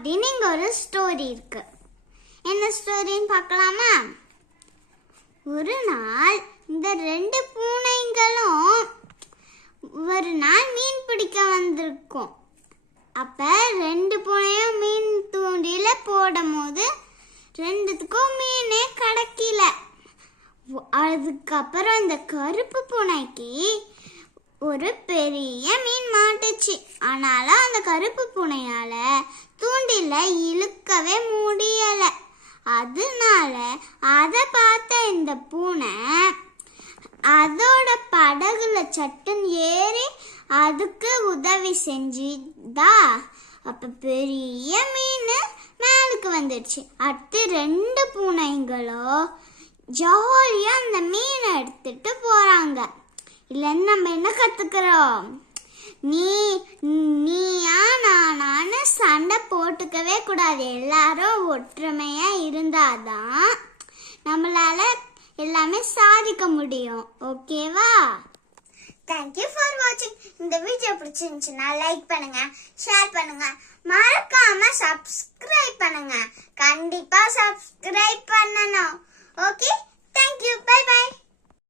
அப்படின்னு இங்க ஒரு ஸ்டோரி இருக்கு. என்ன ஸ்டோரின்னு பார்க்கலாமா? ஒரு நாள் இந்த 2 பூனைங்களும் ஒரு நாள் மீன் பிடிக்க வந்திருக்கும். அப்ப 2 பூனையும் மீன் தூண்டில போடும் போது 2த்துக்கும் மீனே கிடைக்கல. அதுக்கப்புறம் இந்த கருப்பு பூனைக்கு ஒரு பெரிய மீன் மாட்டுச்சு. ஆனாலும் அந்த கருப்பு பூனையால தூண்டில இழுக்கவே முடியல. அதனால அதை பார்த்த இந்த பூனை அதோட படகுல சட்டுன்னு ஏறி அதுக்கு உதவி செஞ்சுதா. அப்ப பெரிய மீன் மேலுக்கு வந்துடுச்சு. அடுத்து 2 பூனைங்களும் ஜாலியா அந்த மீனை எடுத்துட்டு போறாங்க. இல்லைன்னு நம்ம என்ன கத்துக்கிறோம்? நீயா நானான்னு சண்டை போட்டுக்கவே கூடாது. எல்லாரும் ஒற்றுமையா இருந்தாதான் நம்மளால எல்லாமே சாதிக்க முடியும். ஓகேவா? தேங்க்யூ ஃபார் வாட்சிங். இந்த வீடியோ பிடிச்சிருந்துச்சுன்னா லைக் பண்ணுங்க, ஷேர் பண்ணுங்க, மறக்காம சப்ஸ்கிரைப் பண்ணுங்க. கண்டிப்பா சப்ஸ்கிரைப் பண்ணணும். Okay, thank you, bye by.